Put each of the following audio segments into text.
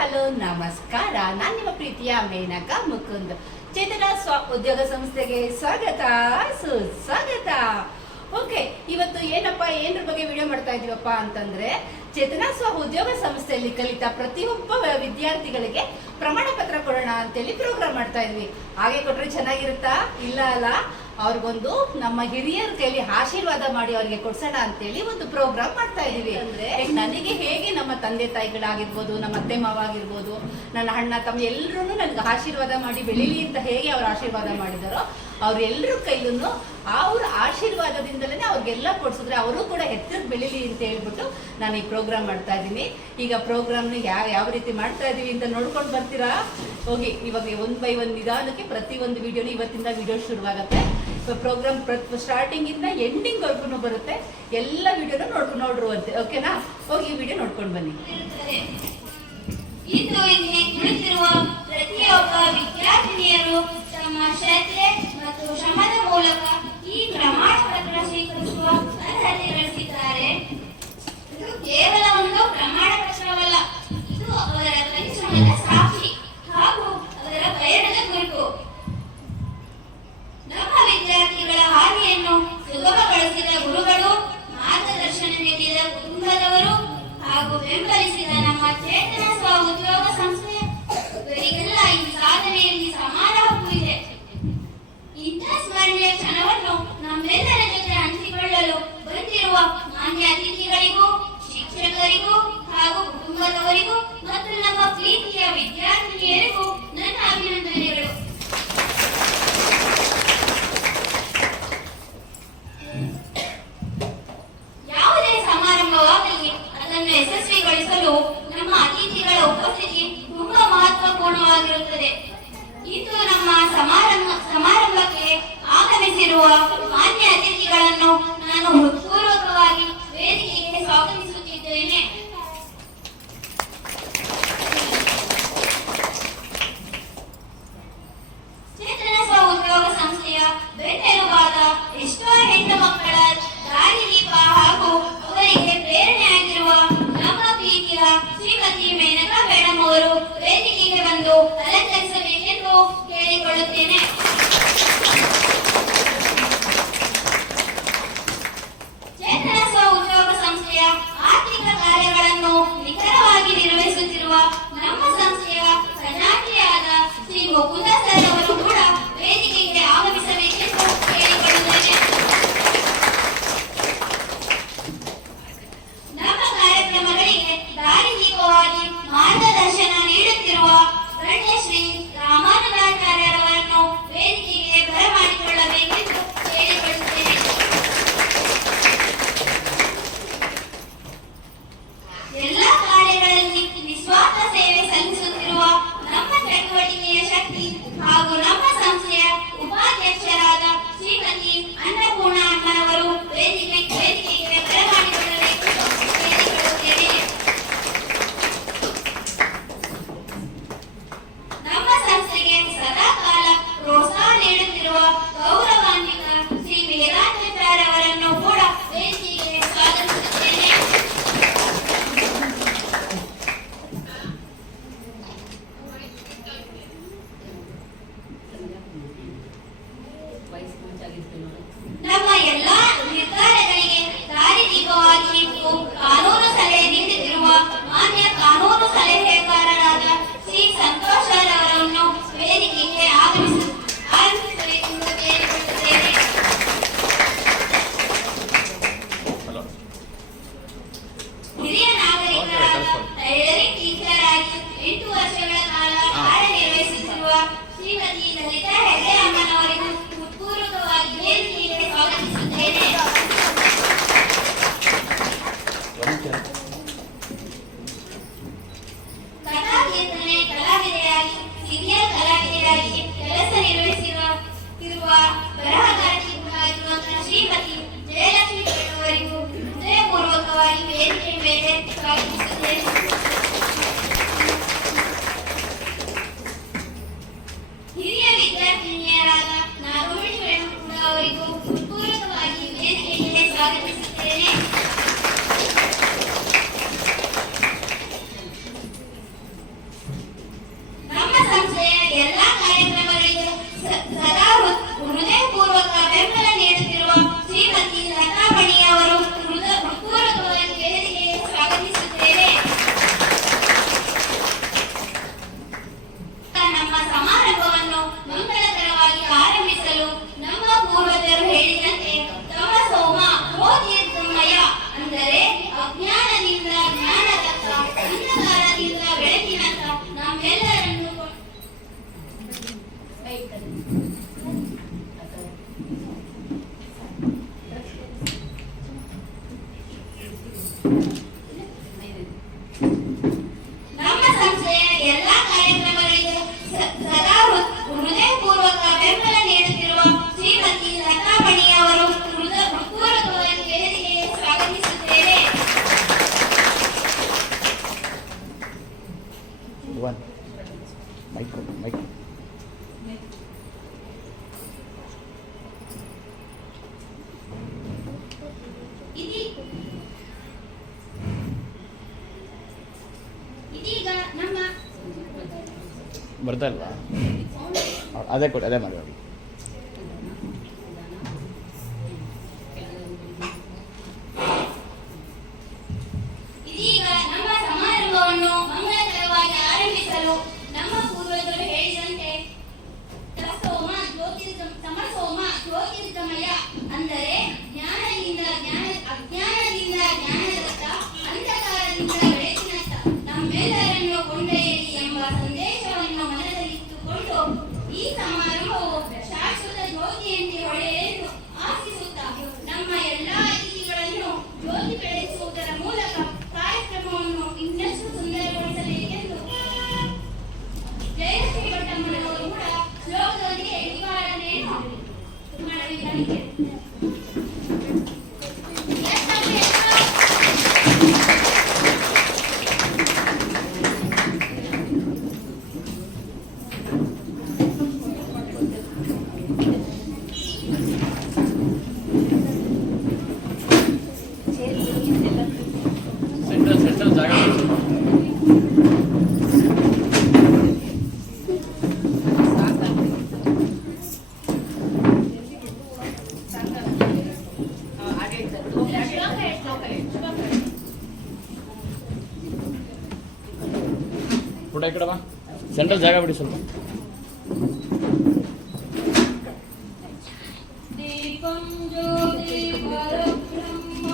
Hello ನಮಸ್ಕಾರ. ನಾನು ನಿಮ್ಮ ಪ್ರೀತಿಯ ಮೇನಕಾ ಮುಕುಂದ್. ಚೇತನ ಸ್ವ ಉದ್ಯೋಗ ಸಂಸ್ಥೆಗೆ ಸ್ವಾಗತ ಸುಸ್ವಾಗತ. ಓಕೆ, ಇವತ್ತು ಏನ್ರ ಬಗ್ಗೆ ವಿಡಿಯೋ ಮಾಡ್ತಾ ಇದೀವಪ್ಪ ಅಂತಂದ್ರೆ, ಚೇತನ ಸ್ವ ಉದ್ಯೋಗ ಸಂಸ್ಥೆಯಲ್ಲಿ ಕಲಿತ ಪ್ರತಿಯೊಬ್ಬ ವಿದ್ಯಾರ್ಥಿಗಳಿಗೆ ಪ್ರಮಾಣ ಪತ್ರ ಕೊಡೋಣ ಅಂತೇಳಿ ಪ್ರೋಗ್ರಾಮ್ ಮಾಡ್ತಾ ಇದ್ವಿ. ಹಾಗೆ ಕೊಟ್ರೆ ಚೆನ್ನಾಗಿರುತ್ತಾ? ಇಲ್ಲ ಅಲ್ಲ. ಅವ್ರಿಗೊಂದು ನಮ್ಮ ಹಿರಿಯರ ಕೈಲಿ ಆಶೀರ್ವಾದ ಮಾಡಿ ಅವರಿಗೆ ಕೊಡ್ಸೋಣ ಅಂತೇಳಿ ಒಂದು ಪ್ರೋಗ್ರಾಮ್ ಮಾಡ್ತಾ ಇದೀವಿ. ಅಂದ್ರೆ ನನಗೆ ಹೇಗೆ ನಮ್ಮ ತಂದೆ ತಾಯಿಗಳಾಗಿರ್ಬೋದು, ನಮ್ಮ ಅತ್ತೆ ಮಾವ ಆಗಿರ್ಬೋದು, ನನ್ನ ಅಣ್ಣ ತಮ್ಮ ಎಲ್ಲರೂ ನನ್ಗೆ ಆಶೀರ್ವಾದ ಮಾಡಿ ಬೆಳೀಲಿ ಅಂತ ಹೇಗೆ ಅವ್ರು ಆಶೀರ್ವಾದ ಮಾಡಿದಾರೋ, ಅವ್ರೆಲ್ಲರ ಕೈಲೂ ಅವ್ರ ಆಶೀರ್ವಾದದಿಂದಲೇ ಅವ್ರಿಗೆಲ್ಲ ಕೊಡ್ಸಿದ್ರೆ ಅವರು ಕೂಡ ಎತ್ತರಕ್ಕೆ ಬೆಳೀಲಿ ಅಂತ ಹೇಳ್ಬಿಟ್ಟು ನಾನು ಈ ಪ್ರೋಗ್ರಾಮ್ ಮಾಡ್ತಾ ಇದ್ದೀನಿ. ಈಗ ಪ್ರೋಗ್ರಾಮ್ನ ಯಾವ ರೀತಿ ಮಾಡ್ತಾ ಇದೀವಿ ಅಂತ ನೋಡ್ಕೊಂಡು ಬರ್ತೀರಾ? ಹೋಗಿ ಇವಾಗ 1 by 1 ನಿಧಾನಕ್ಕೆ ಪ್ರತಿ ಒಂದು ವಿಡಿಯೋನು ಇವತ್ತಿಂದ ವಿಡಿಯೋ ಶುರುವಾಗುತ್ತೆ. ಪ್ರೋಗ್ರಾಮ್ ಸ್ಟಾರ್ಟಿಂಗ್ ಇಂದ ಎಂಡಿಂಗ್ ವರ್ಗು ಬರುತ್ತೆ. ಎಲ್ಲ ವಿಡಿಯೋನು ನೋಡ್ರುವಂತೆ. ಓಕೆನಾ? ಹೋಗಿ ಈ ವಿಡಿಯೋ ನೋಡ್ಕೊಂಡು ಬನ್ನಿ. ಇಂದು ಇಲ್ಲಿ ಕುಳಿತಿರುವ ಪ್ರತಿಯೊಬ್ಬ ವಿದ್ಯಾರ್ಥಿನಿಯರು ತಮ್ಮ ಶ್ರದ್ಧೆ ಮತ್ತು ಶ್ರಮದ ಮೂಲಕ ಈ ಪ್ರಮಾಣ ಪತ್ರ ಸ್ವೀಕರಿಸುವ ಅರ್ಹತೆ ಗಳಿಸಿದ್ದಾರೆ. ಇದು ಕೇವಲ ಒಂದು ಪ್ರಮಾಣ ಪತ್ರವಲ್ಲ, ಇದು ಅವರ ಪರಿಶ್ರಮದ ಸಾಕ್ಷಿ ಹಾಗೂ ಅವರ ಪಯಣದ ಗುರುತು. ನಮ್ಮ ವಿದ್ಯಾರ್ಥಿಗಳ ಹಾದಿಯನ್ನು ಸುಗಮಗೊಳಿಸಿದ ಗುರುಗಳು, ಮಾರ್ಗದರ್ಶನ ನೀಡಿದ ಕುಟುಂಬದವರು ಹಾಗೂ ಬೆಂಬಲಿಸಿದ ನಮ್ಮ ಚೇತನ ಸ್ವ ಉದ್ಯೋಗ ಸಂಸ್ಥೆ ಇವರಿಗೆಲ್ಲ ಈ ಸಾಧನೆಯಲ್ಲಿ ಸಮಾನ ಹಕ್ಕು ಇದೆ. ಇಂಥ ಸ್ಮರಣೀಯ ಕ್ಷಣವನ್ನು ನಮ್ಮೆಲ್ಲರ ಜೊತೆ ಹಂಚಿಕೊಳ್ಳಲು ಬಂದಿರುವ ಮಾನ್ಯ ಅತಿಥಿಗಳಿಗೂ, ಶಿಕ್ಷಕರಿಗೂ ಹಾಗೂ ಕುಟುಂಬದವರಿಗೂ ಮತ್ತು ನಮ್ಮ ಪ್ರೀತಿಯ ವಿದ್ಯಾರ್ಥಿನಿಯರಿಗೂ ನನ್ನ ಅಭಿನಂದನೆಗಳು. ಯಾವುದೇ ಸಮಾರಂಭವಾಗಲಿ ಅದನ್ನು ಯಶಸ್ವಿಗೊಳಿಸಲು ನಮ್ಮ ಅತಿಥಿಗಳ ಉಪಸ್ಥಿತಿ ತುಂಬಾ ಮಹತ್ವಪೂರ್ಣವಾಗಿರುತ್ತದೆ. ಇಂದು ನಮ್ಮ ಸಮಾರಂಭಕ್ಕೆ ಆಗಮಿಸಿರುವ ಮಾನ್ಯ ಅತಿಥಿಗಳನ್ನು ನಾನು ಹೃತ್ಪೂರ್ವಕವಾಗಿ ವೇದಿಕೆಗೆ ಸ್ವಾಗತಿಸುತ್ತಿದ್ದೇನೆ. ಚೇತನ ಸ್ವ ಉದ್ಯೋಗ ಸಂಸ್ಥೆಯ ಬೆನ್ನೆಲುಬಾದ ಎಷ್ಟೋ ಹೆಣ್ಣು ಮಕ್ಕಳ ದಾರಿದೀಪ ಹಾಗೂ ಅವರಿಗೆ ಪ್ರೇರಣೆಯಾಗಿರುವ ನಮ್ಮ ಪ್ರೀತಿಯ ಶ್ರೀಮತಿ ಮೇನಕಾ ಮೇಡಮ್ ಅವರು ವೇದಿಕೆಗೆ ಬಂದು ಅಲಂಕರಿಸಬೇಕೆಂದು ಕೇಳಿಕೊಳ್ಳುತ್ತೇನೆ. ಚೇತನ ಸ್ವ ಉದ್ಯೋಗ ಸಂಸ್ಥೆಯ ಆರ್ಥಿಕ ಕಾರ್ಯಗಳನ್ನು ನಿಖರವಾಗಿ ನಿರ್ವಹಿಸುತ್ತಿರುವ ನಮ್ಮ ಸಂಸ್ಥೆಯ ಖಜಾಂಚಿಯಾದ ಶ್ರೀ ಮುಕುಂದ ಸರ್ ಅವರು ಕೂಡ ವೇದಿಕೆಗೆ ಆಗಮಿಸಬೇಕೆಂದು ಕೇಳಿಕೊಳ್ಳುತ್ತೇನೆ. ನಮ್ಮ ಕಾರ್ಯಕ್ರಮಗಳಿಗೆ ದಾರಿದೀಪವಾಗಿ ಮಾರ್ಗದರ್ಶನ ನೀಡುತ್ತಿರುವ ಶ್ರೀ ರಾಮಾನುಜಾಚಾರ್ಯರವರನ್ನು ವೇದಿಕೆಗೆ ಬರಮಾಡಿಕೊಳ್ಳಬೇಕೆಂದು ಕೇಳಿಕೊಳ್ಳುತ್ತೇನೆ. ಎಲ್ಲ ಕಾರ್ಯಗಳಲ್ಲಿ ನಿಸ್ವಾರ್ಥ ಸೇವೆ ಸಲ್ಲಿಸುತ್ತಿರುವ ನಮ್ಮ ಚಟುವಟಿಕೆಯ ಶಕ್ತಿ ಹಾಗೂ ನಮ್ಮ ಸಂಸ್ಥೆಯ ಉಪಾಧ್ಯಕ್ಷರಾದ ಶ್ರೀಮತಿ ಅನ್ನಪೂರ್ಣ ಅಮ್ಮನವರು ವೇದಿಕೆಗೆ ಬರಮಾಡಿಕೊಳ್ಳಬೇಕೆಂದು ಕೇಳಿಕೊಳ್ಳುತ್ತೇನೆ. ನಮ್ಮ ಸಂಸ್ಥೆಗೆ ಸದಾ ಕಾಲ ಪ್ರೋತ್ಸಾಹ ನೀಡುತ್ತಿರುವ ಗೌರವಾನ್ವಿತ ಶ್ರೀ ವೇದಾಂತಾಚಾರ್ಯ ಅವರನ್ನು ಕೂಡ ವೇದಿಕೆಗೆ ಸ್ವಾಗತಿಸುತ್ತೇನೆ. ನಮ್ಮ ಎಲ್ಲಾ ನಿರ್ಧಾರಗಳಿಗೆ ದಾರಿದೀಪವಾಗಿ ನಿಂತು ಕಾನೂನು ಸಲಹೆ ನೀಡುತ್ತಿರುವ ಮಾನ್ಯ ಕಾನೂನು ಸಲಹೆಗಾರರಾದ ಶ್ರೀ ಸಂತೋಷ್ ಅವರನ್ನು ವೇದಿಕೆಗೆ ಆಗಮಿಸಬೇಕೆಂದು ಕೇಳಿಕೊಳ್ಳುತ್ತೇನೆ. ಹಿರಿಯ ನಾಗರಿಕರಾದ ಟೈಲರಿಂಗ್ ಟೀಚರ್ ಆಗಿ 8 ವರ್ಷಗಳ ಕಾಲ ಕಾರ್ಯನಿರ್ವಹಿಸುತ್ತಿರುವ ಶ್ರೀಮತಿ ಲಲಿತಾ ಹೆಗ್ಡೆ ಅಮ್ಮನವರಿಗೂ ಹೃತ್ಪೂರ್ವಕವಾಗಿ ವೇದಿಕೆಗೆ ಸ್ವಾಗತಿಸುತ್ತೇನೆ. ಕಥಾಕೀರ್ತನೆ ಕಲಾವಿದೆಯಾಗಿ, ಸೀರಿಯಲ್ ಕಲಾವಿದೆಯಾಗಿ ಕೆಲಸ ನಿರ್ವಹಿಸಿರುವ ಬರಹಗಾರತಿ ಕೂಡ ಆಗಿರುವಂತಹ ಶ್ರೀಮತಿ ಜಯಲಕ್ಷ್ಮಿ ಅವರಿಗೂ ಹೃದಯಪೂರ್ವಕವಾಗಿ ವೇದಿಕೆ ಮೇಲೆ ಸ್ವಾಗತಿಸುತ್ತೇನೆ. ಹಿರಿಯ ವಿದ್ಯಾರ್ಥಿನಿಯರಾದ ನಾಗಮಣಿ ಮೇಡಮ್ ಕೂಡ ಅವರಿಗೂ ಹೃತ್ಪೂರ್ವಕವಾಗಿ ವೇದಿಕೆಗೆ ಸ್ವಾಗತಿಸುತ್ತೇನೆ. Juan. Mic. ಇದೀಗ ನಮ್ಮ ಬರ್ತಾ ಇಲ್ವಾ? ಅದೇ ಕೊಡಿ, ಅದೇ ಮಾಡಿ. ಇದೀಗ ನಮ್ಮ ಸಮಾರಂಭವನ್ನು ಮಂಗಳಕರವಾಗಿ ಆರಂಭಿಸಲು ನಮ್ಮ ಪೂರ್ವಜರು ಹೇಳಿದಂತೆ ತಮಸೋಮ ಜ್ಯೋತಿರ್ಗಮಯ, ಅಂದರೆ ಅಜ್ಞಾನದಿಂದ ಜ್ಞಾನದತ್ತ, ಅಂಧಕಾರದಿಂದ ಬೆಳಕಿನತ್ತ ನಮ್ಮೆಲ್ಲರನ್ನು ಕೊಂಡೊಯ್ಯಲಿ ಎಂಬ ಸಂದೇಶವನ್ನು ಮನದಲ್ಲಿಟ್ಟುಕೊಂಡು ಈ ಸಮಾರಂಭವು ಶಾಶ್ವತ ಜ್ಯೋತಿಯಂತೆ ಹೊಳೆಯಲೆಂದು ಆಶಿಸುತ್ತಾ ನಮ್ಮ ಎಲ್ಲಾ ಅತಿಥಿಗಳನ್ನು ಜ್ಯೋತಿ ಬೆಳೆಸುವುದರ ಮೂಲಕ ಕಾರ್ಯಕ್ರಮವನ್ನು ಇನ್ನಷ್ಟು ಸುಂದರಗೊಳಿಸಬೇಕೆಂದು ಜಯಶ್ರೀ ಭಟ್ಟಮ್ಮನವರು ಕೂಡ ಶ್ಲೋಕದೊಂದಿಗೆ ನಿವಾರಣೆಯನ್ನು ಮಾಡಬೇಕಾಗಿದೆ. ಸೆಂಟ್ರಲ್ ಜಾಗ ಫೋಟೋ ಈ ಕಡೆ ಬಾ. ಸೆಂಟ್ರಲ್ ಜಾಗ ಬಿಡಿ ಸ್ವಲ್ಪ. ದೀಪಂ ಜ್ಯೋತಿ ಪರಬ್ರಹ್ಮ,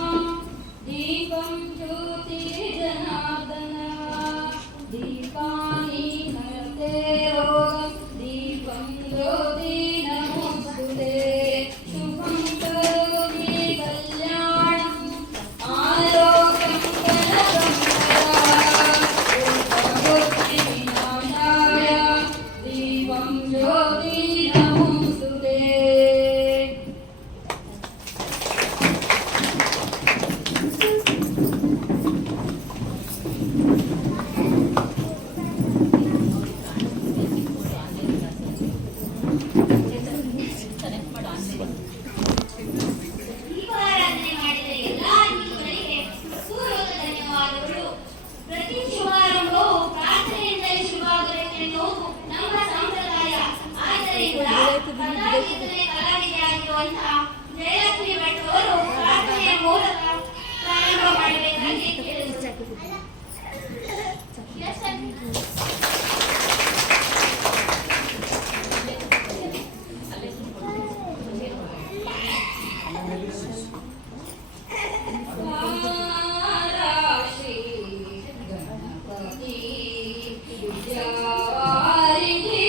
ದೀಪಂ ಜ್ಯೋತಿ ಜನಾರ್ದನ, ದೀಪಾನಿ ಹರತೆ ರೋಗಂ, ದೀಪಂ ಜ್ಯೋತಿ ನಮೋಸ್ತುತೆ, ಶುಭಂ ಕರೋಮಿ ಕಲ್ಯಾಣಂ, ಆರೋಗ್ಯಂ ಬುದ್ಧಿ ವಿನಾಶಾಯ, ದೀಪಂ ಜ್ಯೋತಿ ನಮೋಸ್ತುತೆ. ದೀಪಾರಾಧನೆ ಮಾಡಿದ ಎಲ್ಲಾ ಅತಿಥಿಗಳಿಗೆ ಪೂರ್ವಕ ಧನ್ಯವಾದಗಳು. ಪ್ರತಿ ಶುಭಾರಂಭವು ಪ್ರಾರ್ಥನೆಯಿಂದಲೇ ಶುಭವಾಗಬೇಕೆನ್ನುವುದು ನಮ್ಮ ಸಂಪ್ರದಾಯ. ಆದ್ದರಿಂದ ಕಲಾವಿದೆಯಾಗಿರುವಂತಹ ಜಯಲಕ್ಷ್ಮಿ ಭಟ್ ಅವರು ಪ್ರಾರ್ಥನೆಯ ಮೂಲಕ ಪ್ರಾರಂಭ ಮಾಡಬೇಕಾಗಿ ಕೇಳಿಕೊಳ್ಳುತ್ತೇನೆ. ಶ್ರೀ ಗಣಪತಿ ವಿದ್ಯಾವಾರಿಧಿ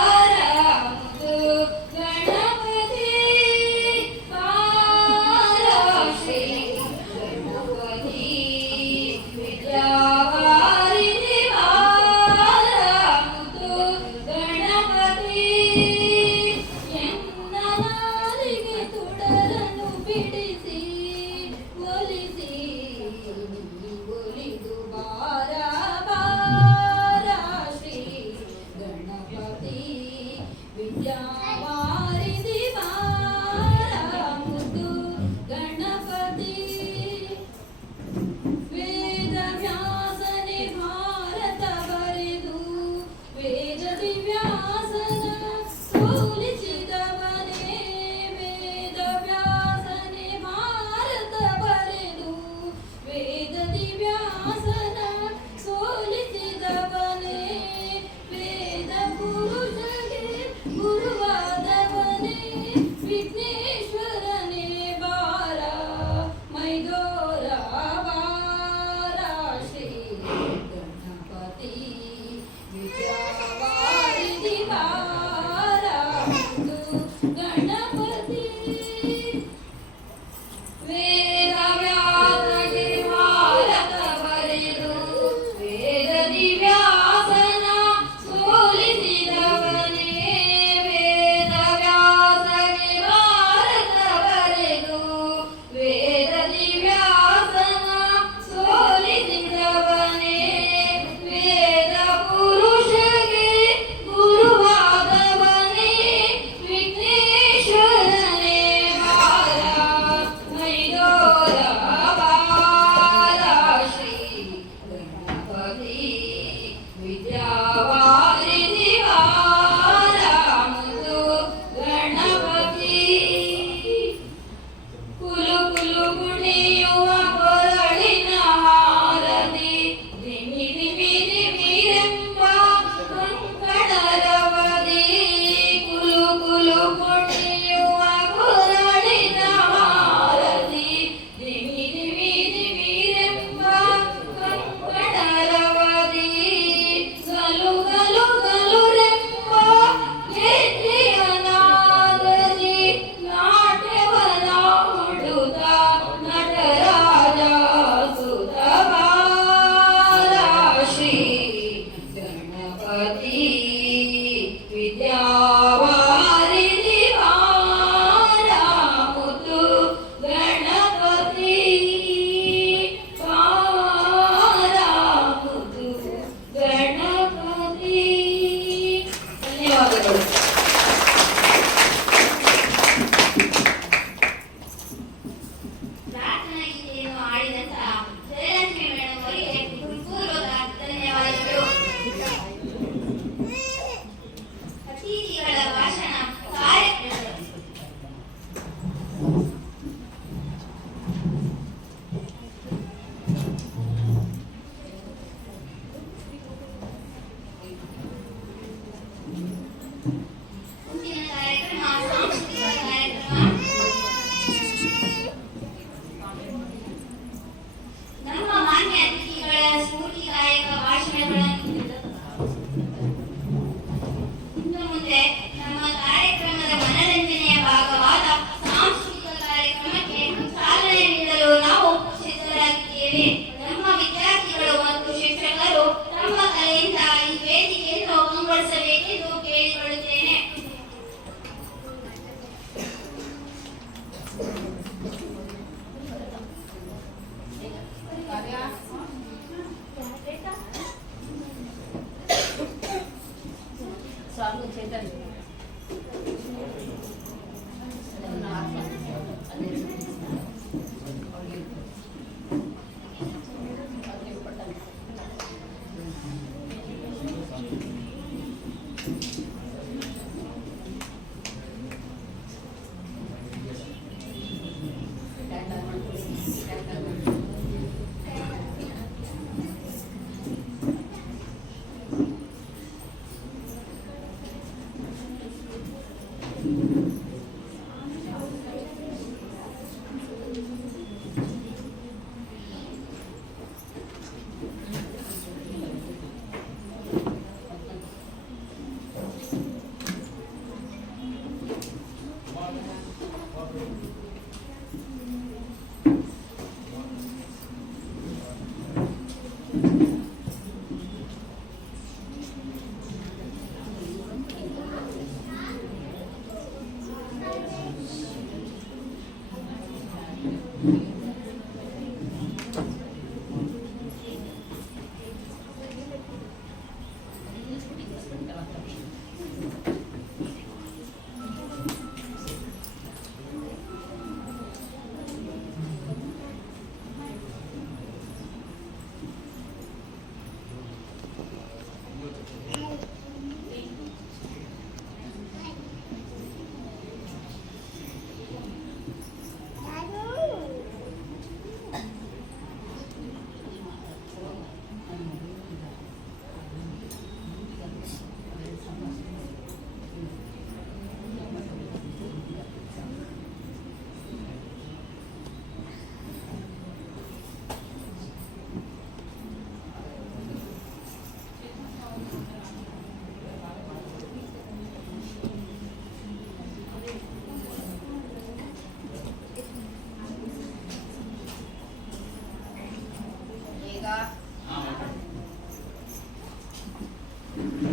ವಾರಾಮದು, ಗಣಪತಿ ಶ್ರೀ ಗಣಪತಿ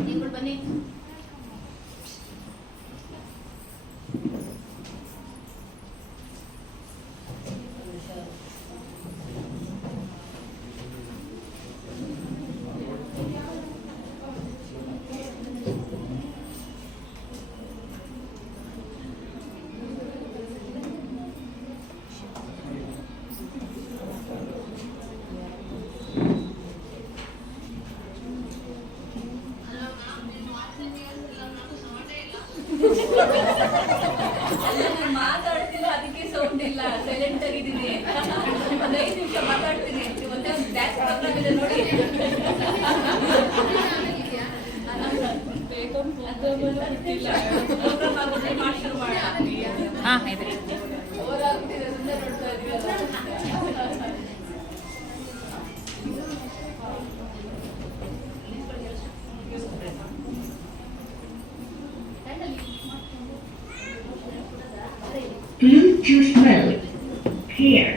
ನೀವು ಬನ್ನಿ. ಮಾತಾಡ್ತಿಲ್ಲ, ಅದಕ್ಕೆ ಸೌಂಡ್ ಇಲ್ಲ, ಸೈಲೆಂಟ್ ಆಗಿದ್ದೀನಿ. ಒಂದು 5 ನಿಮಿಷ ಮಾತಾಡ್ತೀನಿ. ಮತ್ತೆ ಒಂದು ಬ್ಯಾಕ್ ಪ್ರಾಬ್ಲಮ್ ಇದೆ ನೋಡಿ. ಓದಾಗ್ತಿದೆ, ಸುಮ್ಮನೆ ನೋಡ್ತಾ ಇದೀವಲ್ಲ. Bluetooth mode. Here.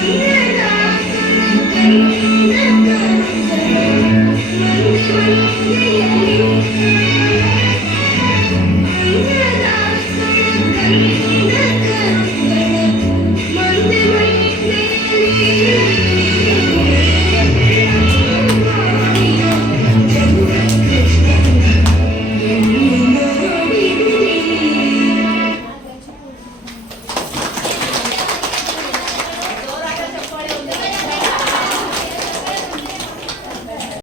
Here,